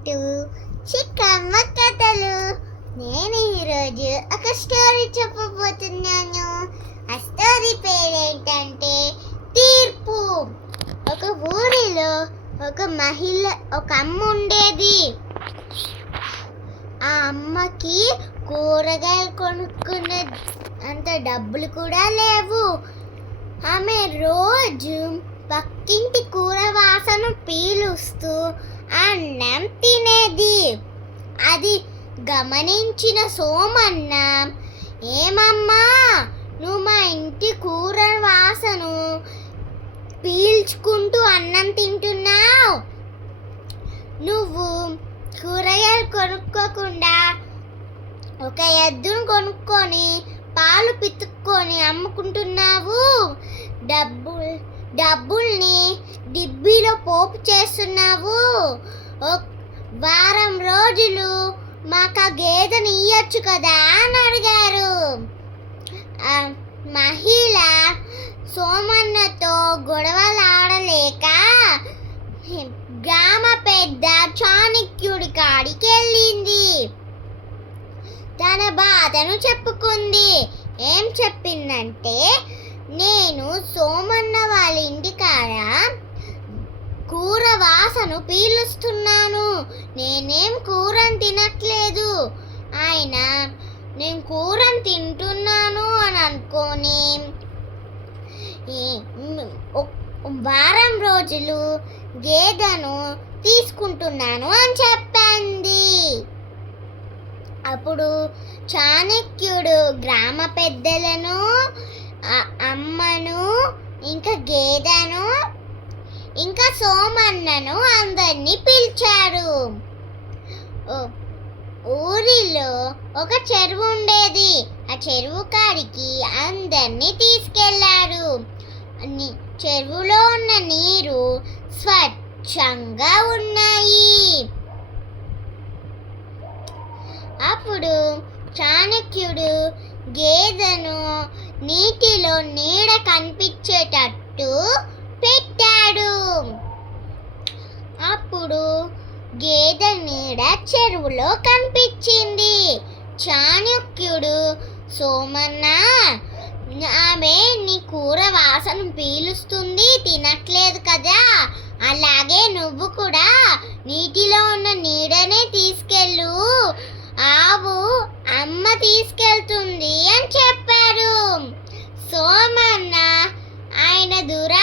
To చిక్కమ్మ కథలు నేను ఈరోజు ఒక స్టోరీ చెప్పబోతున్నాను. ఆ స్టోరీ పేరేంటంటే తీర్పు. ఒక ఊరిలో ఒక మహిళ ఒక అమ్మ ఉండేది. ఆ అమ్మకి కూరగాయలు కొనుక్కునే అంత డబ్బులు కూడా లేవు. ఆమె రోజు పక్కింటి కూర వాసన పీలుస్తూ అన్నం తినేది. అది గమనించిన సోమన్న ఏమమ్మా నువ్వు మా ఇంటి కూర వాసను పీల్చుకుంటూ అన్నం తింటున్నావు? నువ్వు కూరగాయలు కొనుక్కోకుండా ఒక ఎద్దును కొనుక్కొని పాలు పితుక్కొని అమ్ముకుంటున్నావు? డబ్బు డబ్బుల్ని డిబ్బీలో పోపు చేస్తున్నావు. వారం రోజులు మాకు ఆ గేదెని ఇయ్యొచ్చు కదా అని అడిగారు. మహిళ సోమన్నతో గొడవలు ఆడలేక గ్రామ పెద్ద చాణక్యుడి కాడికి వెళ్ళింది తన బాధను చెప్పుకుంది. ఏం చెప్పిందంటే నేను సోమన్న వాళ్ళ ఇంటికాడ వాసను పీలుస్తున్నాను. నేనేం కూరని తినట్లేదు. ఆయన నేను కూరని తింటున్నాను అని అనుకొని వారం రోజులు గేదెను తీసుకుంటున్నాను అని చెప్పింది. అప్పుడు చాణక్యుడు గ్రామ పెద్దలను అమ్మను ఇంకా గేదెను ఇంకా సోమన్నను అందరినీ పిలిచారు. ఊరిలో ఒక చెరువు ఉండేది. ఆ చెరువు కాడికి అందరినీ తీసుకెళ్ళారు. చెరువులో ఉన్న నీరు స్వచ్ఛంగా ఉన్నాయి. అప్పుడు చాణక్యుడు గేదెను నీటిలో నీడ కనిపించేటట్టు నీడ చెరువులో కనిపించింది. చాణక్యుడు సోమన్న ఆమె నీ కూర వాసన పీలుస్తుంది తినట్లేదు కదా. అలాగే నువ్వు కూడా నీటిలో ఉన్న నీడనే తీసుకెళ్ళు. ఆవు అమ్మ తీసుకెళ్తుంది అని చెప్పారు. సోమన్న ఆయన దూరం